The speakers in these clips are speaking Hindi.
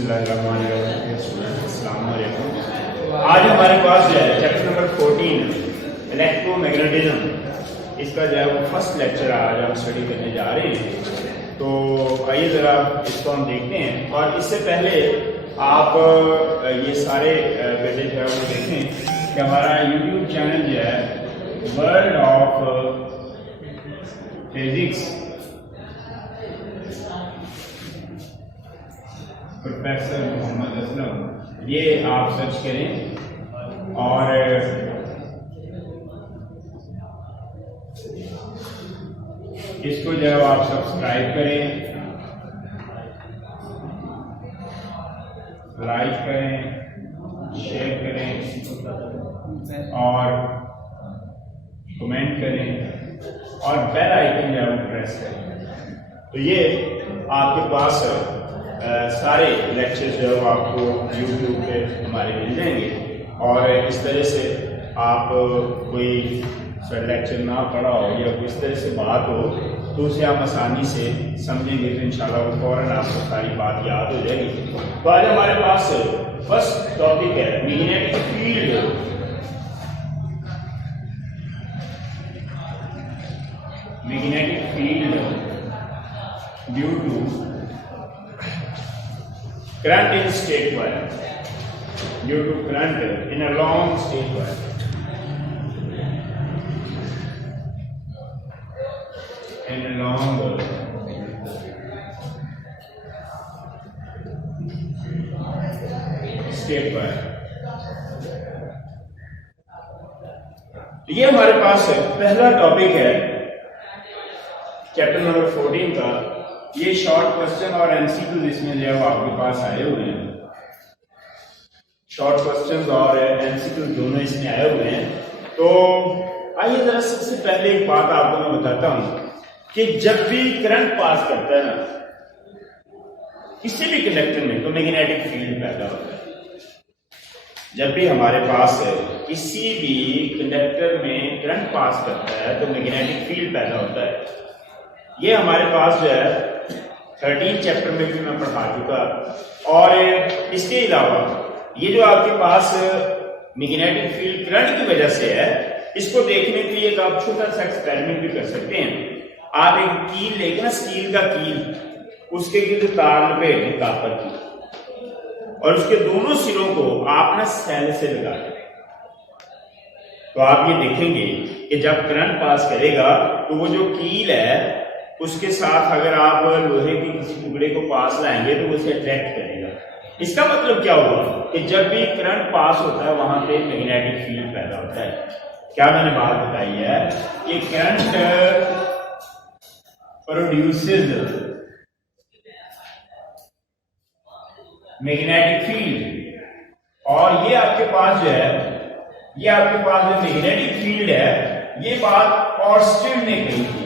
बिस्मिल्लाहिर्रहमानिर्रहीम। आज हमारे पास जो है चैप्टर नंबर 14 इलेक्ट्रोमैग्नेटिज्म, इसका जो है वो फर्स्ट लेक्चर आज हम स्टडी करने जा रहे हैं। तो आइए ज़रा इसको हम देखते हैं। और इससे पहले आप ये सारे बेटे जो है वो देखें कि हमारा यूट्यूब चैनल जो है world of physics professor Mohammad Aslam, ये आप सर्च करें और इसको जो है आप सब्सक्राइब करें, लाइक करें, शेयर करें और कमेंट करें और बेल आइकन जो है प्रेस करें। तो ये आपके पास सारे लेक्चर्स जो है आपको YouTube पे हमारे मिल जाएंगे और इस तरह से आप कोई लेक्चर ना पढ़ा हो या कोई इस तरह से बात हो तो उसे आप आसानी से समझेंगे तो इंशाल्लाह वो फौरन आपको सारी बात याद हो जाएगी। तो आज हमारे पास फर्स्ट टॉपिक है magnetic field. Magnetic field due to current in straight wire, due to current in a long straight wire. In a long straight wire. ये हमारे पास पहला टॉपिक है चैप्टर नंबर 14 का। ये शॉर्ट क्वेश्चन और एमसीक्यू इसमें जो है वो आपके पास आए हुए हैं। शॉर्ट क्वेश्चंस और एमसीक्यू दोनों इसमें आए हुए हैं। तो आइए जरा सबसे पहले एक बात आपको मैं बताता हूं कि जब भी करंट पास करता है ना किसी भी कंडक्टर में तो मैग्नेटिक फील्ड पैदा होता है। जब भी हमारे पास किसी भी कंडक्टर में करंट पास करता है तो मैग्नेटिक फील्ड पैदा होता है। ये हमारे पास जो है 13 चैप्टर में भी मैं पढ़ा चुका। और इसके अलावा ये जो आपके पास मैग्नेटिक फील्ड करंट की वजह से है, इसको देखने के लिए आप छोटा सा एक्सपेरिमेंट भी कर सकते हैं। आप एक कील लेके ना, स्टील का कील, उसके गिर्द तार लपेटें कापर की और उसके दोनों सिरों को आप ना सेल से लगा दें। तो आप ये देखेंगे कि जब करंट पास करेगा तो वो जो कील है उसके साथ अगर आप लोहे के किसी टुकड़े को पास लाएंगे तो उसे अट्रैक्ट करेगा। इसका मतलब क्या हुआ कि जब भी करंट पास होता है वहां पे मैग्नेटिक फील्ड पैदा होता है। क्या मैंने बात बताई है कि करंट प्रोड्यूसेस मैग्नेटिक फील्ड, और ये आपके पास जो है, ये आपके पास जो मैग्नेटिक फील्ड है, ये बात ऑर्स्टेड ने कही थी।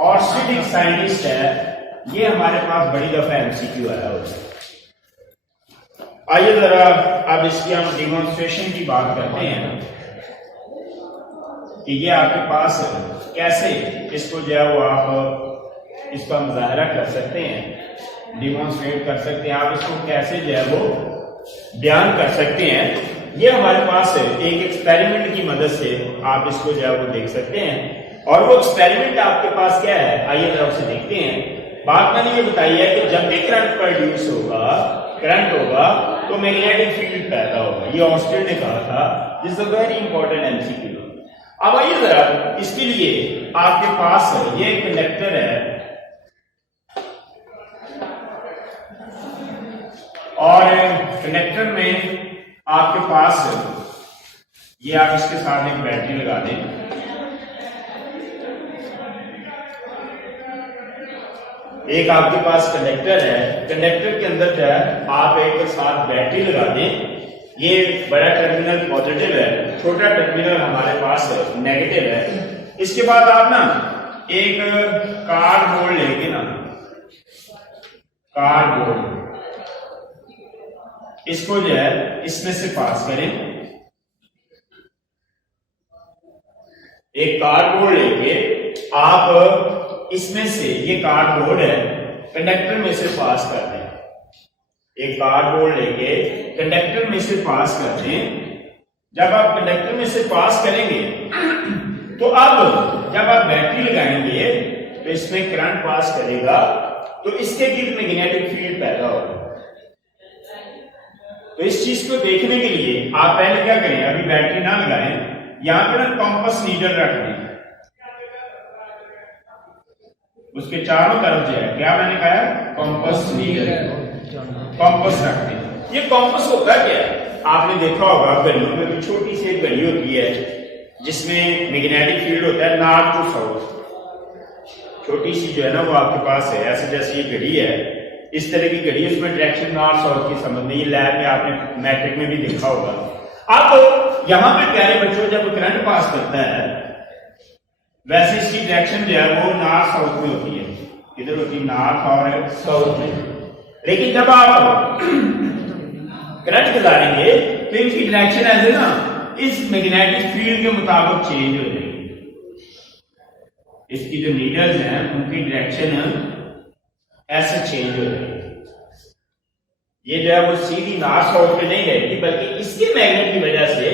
ऑर्स्टेड एक साइंटिस्ट है, ये हमारे पास बड़ी दफा एमसीक्यू आया होता है। आइए जरा अब इसकी हम डिमॉन्स्ट्रेशन की बात करते हैं कि ये आपके पास कैसे इसको जो है वो आप इसका मुजाहरा कर सकते हैं, डिमॉन्स्ट्रेट कर सकते हैं, आप इसको कैसे जो है वो बयान कर सकते हैं। ये हमारे पास एक एक्सपेरिमेंट की मदद से आप इसको जो है वो देख सकते हैं। और वो एक्सपेरिमेंट आपके पास क्या है, आइए जरा उसे देखते हैं। बात मैंने ये बताई है कि जब भी करंट प्रोड्यूस होगा, करंट होगा तो मैग्नेटिक फील्ड पैदा होगा। ये ऑर्स्टेड ने कहा था। This is a very important MCQ. अब आइए जरा इसके लिए आपके पास ये कंडक्टर है और कंडक्टर में आपके पास ये, आप इसके साथ एक बैटरी लगा दें। एक आपके पास कंडक्टर है, कंडक्टर के अंदर जो है आप एक साथ बैटरी लगा दें। ये बड़ा टर्मिनल पॉजिटिव है, छोटा टर्मिनल हमारे पास नेगेटिव है। इसके बाद आप ना एक कार्डबोर्ड लेके ना, कार्डबोर्ड इसको जो है इसमें से पास करें। एक कार्डबोर्ड लेके आप इसमें से, ये कार्डबोर्ड है, कंडक्टर में से पास कर दें, एक कार्डबोर्ड लेके कंडक्टर में से पास कर दें। जब आप कंडक्टर में से पास करेंगे तो अब जब आप बैटरी लगाएंगे तो इसमें करंट पास करेगा तो इसके गिर्द मैग्नेटिक फील्ड पैदा होगा। तो इस चीज को देखने के लिए आप पहले क्या करें, अभी बैटरी ना लगाएं, यहां पर ना कॉम्पस नीडल रख दें, उसके चारों तरफ जो है क्या मैंने कहा, कॉम्पस नीडल, कॉम्पस रख दें। ये कॉम्पस होता क्या है, आपने देखा होगा घड़ियों में भी छोटी सी एक घड़ी होती है जिसमें मैग्नेटिक फील्ड होता है नॉर्थ टू साउथ, छोटी सी जो है ना वो आपके पास है, ऐसे जैसे ये घड़ी है, इस तरह की घड़ी, उसमें डायरेक्शन नॉर्थ साउथ की समझ में, ये लैब में आपने मैट्रिक में भी देखा होगा। अब यहां पे प्यारे बच्चों जब करंट पास करता है वैसे इसकी डायरेक्शन जो है वो नॉर्थ साउथ में होती है, इधर होती है नॉर्थ और साउथ में। लेकिन जब आप करंट गुजारेंगे तो इनकी डायरेक्शन ऐसे ना इस मैग्नेटिक फील्ड के मुताबिक चेंज हो जाएगी, इसकी जो नीडल्स हैं उनकी डायरेक्शन ऐसे चेंज हो जाएगी। ये जो है वो सीधी नॉर्थ साउथ में नहीं रहेगी बल्कि इसके मैग्नेट की वजह से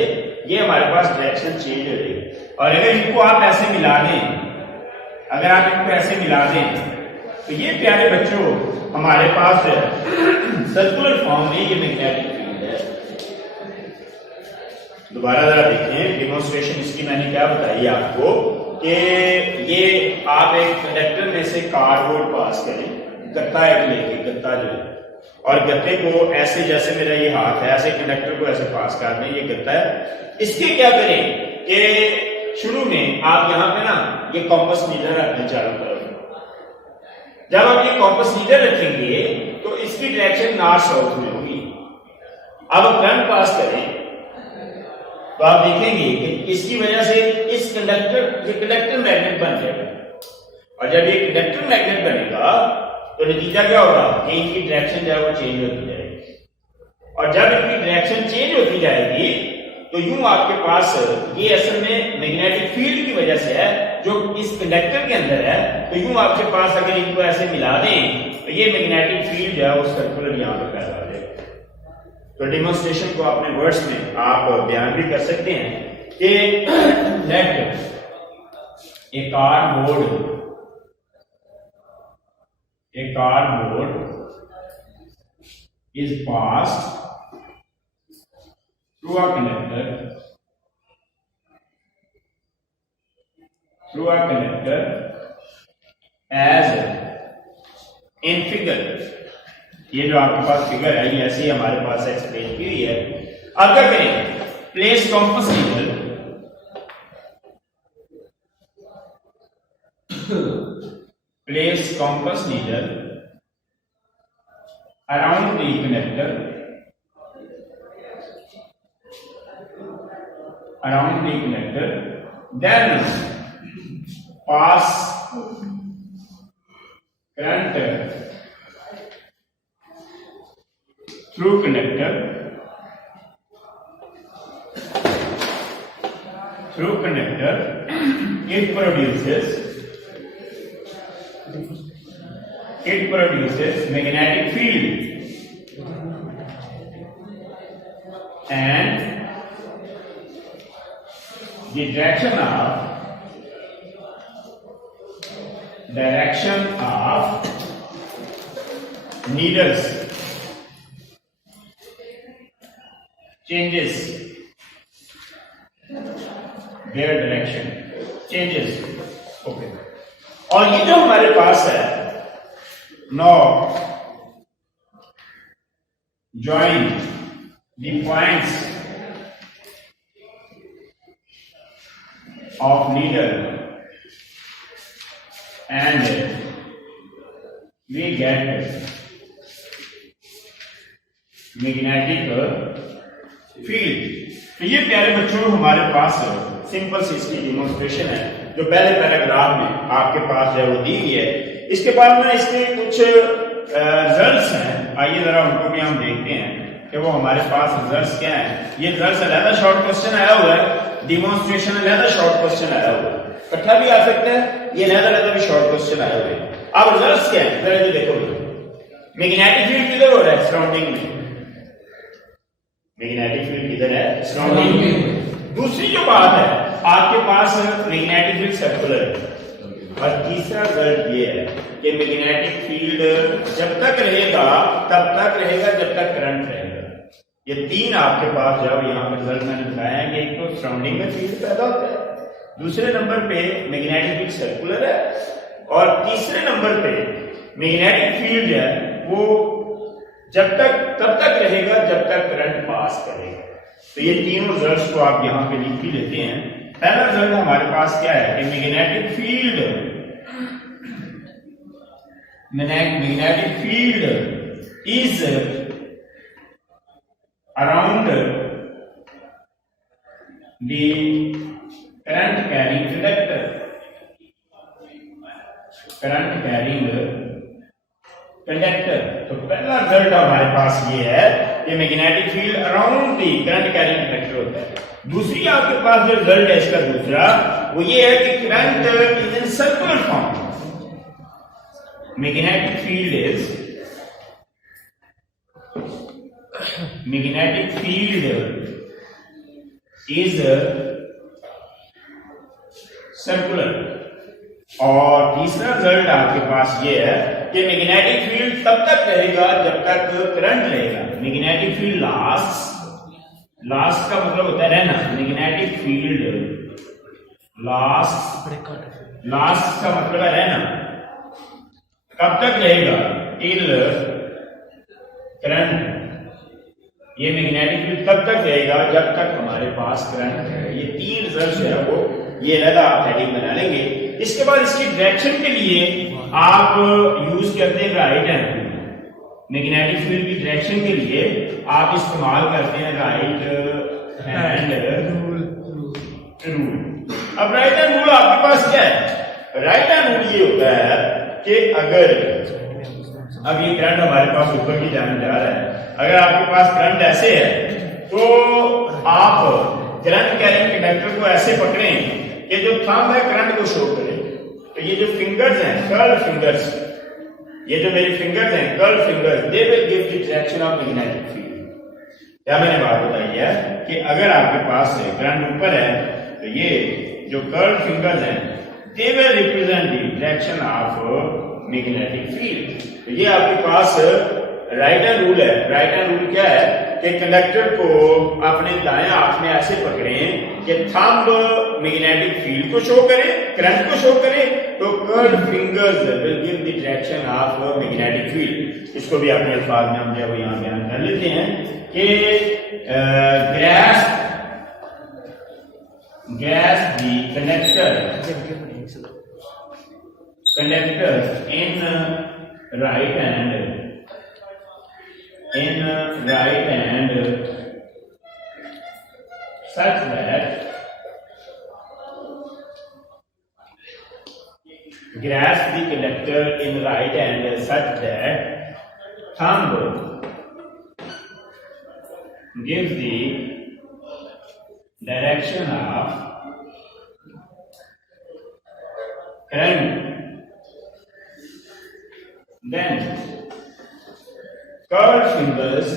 ये हमारे पास डायरेक्शन चेंज हो जाएगी। और अगर इनको आप ऐसे मिला दें, अगर आप इनको ऐसे मिला दें तो ये प्यारे बच्चों हमारे पास सर्कुलर फॉर्म में ये मैग्नेटिक फील्ड है। दोबारा जरा देखें डेमोन्स्ट्रेशन इसकी मैंने क्या बताई आपको कि ये आप एक कंडक्टर में से कार्डबोर्ड पास करें, गत्ता एक लेके, गत्ता जो है, और गत्ते को ऐसे जैसे मेरा ये हाथ है ऐसे कंडक्टर को ऐसे पास कर दें, ये गत्ता है, इसके क्या करें कि शुरू में आप यहां पे ना ये कॉम्पस नीडल रख दें चारों तरफ। जब आप ये कॉम्पस नीडल रखेंगे तो इसकी डायरेक्शन नॉर्थ साउथ में होगी। अब करंट पास करें तो आप देखेंगे कि इसकी वजह से इस कंडक्टर, ये कंडक्टर मैग्नेट बन जाएगा, और जब ये कंडक्टर मैग्नेट बनेगा तो नतीजा क्या होगा कि इनकी डायरेक्शन जो है वो चेंज होती जाएगी, और जब इनकी डायरेक्शन चेंज होती जाएगी तो यूं आपके पास ये असल में मैग्नेटिक फील्ड की वजह से है जो इस कंडक्टर के अंदर है। तो यूं आपके पास अगर इनको ऐसे मिला दें तो ये मैग्नेटिक फील्ड जो है वो सर्कुलर यहां पे पैदा हो जाएगा। तो डेमोन्स्ट्रेशन को अपने वर्ड्स में आप बयान भी कर सकते हैं कि let a cardboard is passed through a conductor as in figure। ये जो आपके पास फिगर है ये ऐसे ही हमारे पास एक्सप्लेन की हुई है। अब क्या करें, place compass needle around the connector, then pass current through connector it produces magnetic field and the direction of needles changes, their direction changes। Okay, और ये जो हमारे पास है now join the points of needle and we get magnetic field। तो ये प्यारे बच्चों हमारे पास सिंपल सी इसकी डेमोन्स्ट्रेशन है जो पहले पैराग्राफ में आपके पास जो वो दी गई है। इसके बाद में इसके कुछ रिजल्ट्स हैं, आइए जरा उनको भी हम देखते हैं कि वो हमारे पास रिजल्ट्स क्या हैं। ये रिजल्ट्स अलग शॉर्ट क्वेश्चन आया हुआ है, डेमोन्स्ट्रेशन अलग शॉर्ट क्वेश्चन आया हुआ है, इकट्ठा भी आ सकता है, ये अलग अलग भी शॉर्ट क्वेश्चन आया हुआ है। अब रिजल्ट्स क्या है जरा देखो, मैग्नेटिक फील्ड किधर हो रहा है सराउंडिंग में, मैग्नेटिक फील्ड किधर है सराउंडिंग में। दूसरी जो बात है आपके पास मैग्नेटिक फील्ड सर्कुलर है, और तीसरा रिजल्ट ये है कि मैग्नेटिक फील्ड जब तक रहेगा तब तक रहेगा जब तक करंट रहेगा। ये तीन आपके पास जब यहाँ पर रिजल्ट मैंने बताया है कि एक तो सराउंडिंग में फील्ड पैदा होता है, दूसरे नंबर पे मैग्नेटिक फील्ड सर्कुलर है, और तीसरे नंबर पे मैग्नेटिक फील्ड है वो जब तक तब तक रहेगा जब तक करंट पास करेगा। तो ये तीनों रिजल्ट्स को आप यहाँ पे लिख ही लेते हैं। पहला रिजल्ट हमारे पास क्या है कि magnetic field is around the current carrying conductor, current carrying conductor. तो पहला रिजल्ट हमारे पास ये है कि magnetic field around the current carrying conductor होता है। दूसरी आपके पास जो रिजल्ट है इसका दूसरा वो ये है कि current is in circular form, magnetic field is circular. और तीसरा रिजल्ट आपके पास ये है कि मैग्नेटिक फील्ड तब तक रहेगा जब तक करंट रहेगा। मैग्नेटिक फील्ड लास्ट का मतलब होता है रहना, मैग्नेटिक फील्ड लास्ट का मतलब है रहना, कब तक रहेगा टिल करंट। ये मैग्नेटिक फील्ड तब तक रहेगा जब तक हमारे पास करंट है। ये तीन रिजल्ट है वो ये अलग आप हेडिंग बना लेंगे। इसके बाद इसकी डायरेक्शन के लिए आप यूज करते हैं right hand rule. Magnetic field की डायरेक्शन के लिए आप इस्तेमाल करते हैं राइट हैंड रूल। अब राइट हैंड रूल आपके पास क्या है? राइट हैंड रूल ये होता है कि अगर अब ये करंट हमारे पास ऊपर की जाने जा रहा है, अगर आपके पास करंट ऐसे है तो आप करंट कैरिंग कंडक्टर को ऐसे पकड़ें कि जो थंब है करंट को शो करे। तो ये जो फिंगर्स हैं कर्ल फिंगर्स, ये जो मेरी फिंगर्स हैं curl fingers, they will give the direction of magnetic field. क्या मैंने बात बताई है कि अगर आपके पास करंट ऊपर है तो ये जो कर्ल फिंगर्स हैं they will represent the direction of magnetic field. तो ये आपके पास राइट हैंड रूल है। राइट हैंड रूल क्या है कि कंडक्टर को अपने दाएं हाथ में ऐसे पकड़ें कि थंब मैग्नेटिक फील्ड को शो करे, करंट को शो करे, तो curl fingers will give the direction of magnetic field. इसको भी अपने अल्फाज में हम जो यहां बयान कर लेते हैं कि grasp the conductor in right hand such that grasp the conductor in right hand such that thumb gives the direction of current, then curled fingers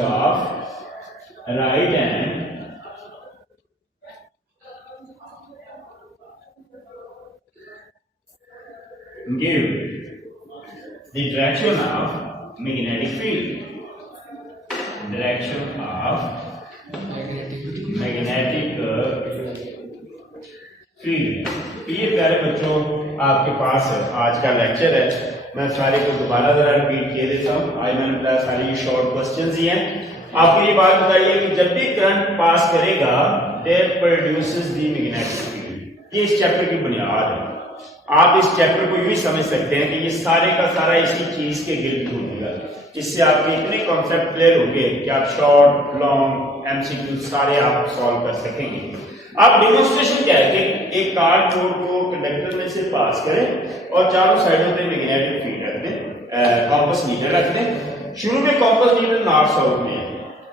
of right hand give the direction of magnetic field. Direction of magnetic field। ये प्यारे बच्चों आपके पास आज का लेक्चर है। मैं सारे को दोबारा जरा रिपीट किए देता हूँ। आज मैंने बताया सारे ये शॉर्ट क्वेश्चंस ही हैं। आपको ये बात बताइए कि जब भी करंट पास करेगा that produces the magnetic field. ये इस चैप्टर की बुनियाद है। आप इस चैप्टर को यूं ही समझ सकते हैं कि ये सारे का सारा इसी चीज के गिर्द घूमेगा, जिससे आपके इतने कॉन्सेप्ट क्लियर होंगे कि आप शॉर्ट लॉन्ग एमसीक्यू सारे आप सॉल्व कर सकेंगे। आप डेमोन्स्ट्रेशन क्या है कि एक कार्डबोर्ड को कंडक्टर में से पास करें और चारों साइडों पे मैग्नेटिक फील्ड रख दें, कॉम्पस नीडल रख दें। शुरू में कॉम्पस नीडल नॉर्थ साउथ में है,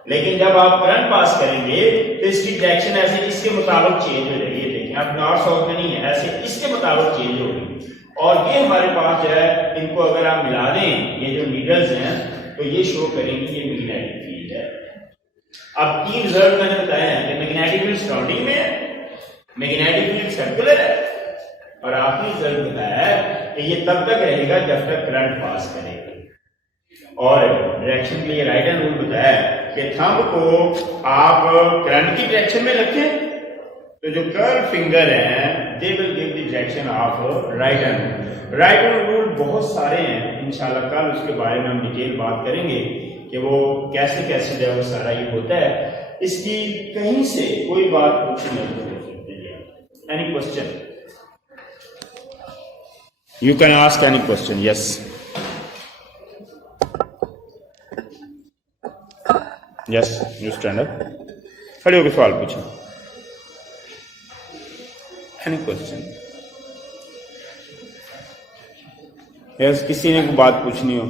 लेकिन जब आप करंट पास करेंगे तो इसकी डायरेक्शन ऐसे इसके मुताबिक चेंज हो जाएगी। अब नॉर्थ साउथ में नहीं है, ऐसे इसके मुताबिक चेंज होगी। और ये हमारे पास जो है, इनको अगर आप मिला दें, ये जो नीडल्स हैं, तो ये शो करेंगे ये मैग्नेटिक फील्ड है। अब 3 रिजल्ट मैंने बताया है कि मैग्नेटिक फील्ड सराउंडिंग में है, मैग्नेटिक फील्ड सर्कुलर है, और आखिरी रिजल्ट बताया है कि ये तब तक रहेगा जब तक करंट पास करेगा। और डायरेक्शन के लिए राइट हैंड रूल बताया कि थंब को आप करंट की डायरेक्शन में रखें, तो जो कर्व फिंगर है they will give the direction of right hand. Right hand rule बहुत सारे हैं, इंशाल्लाह कल उसके बारे में हम डिटेल बात करेंगे कि वो कैसे कैसे जो है वो सारा ये होता है। इसकी कहीं से कोई बात पूछी नहीं हो सकती। Any question? You can ask any question. Yes, yes, you stand up, खड़े होकर सवाल पूछो। Any question? यस, किसी ने कोई बात पूछनी हो?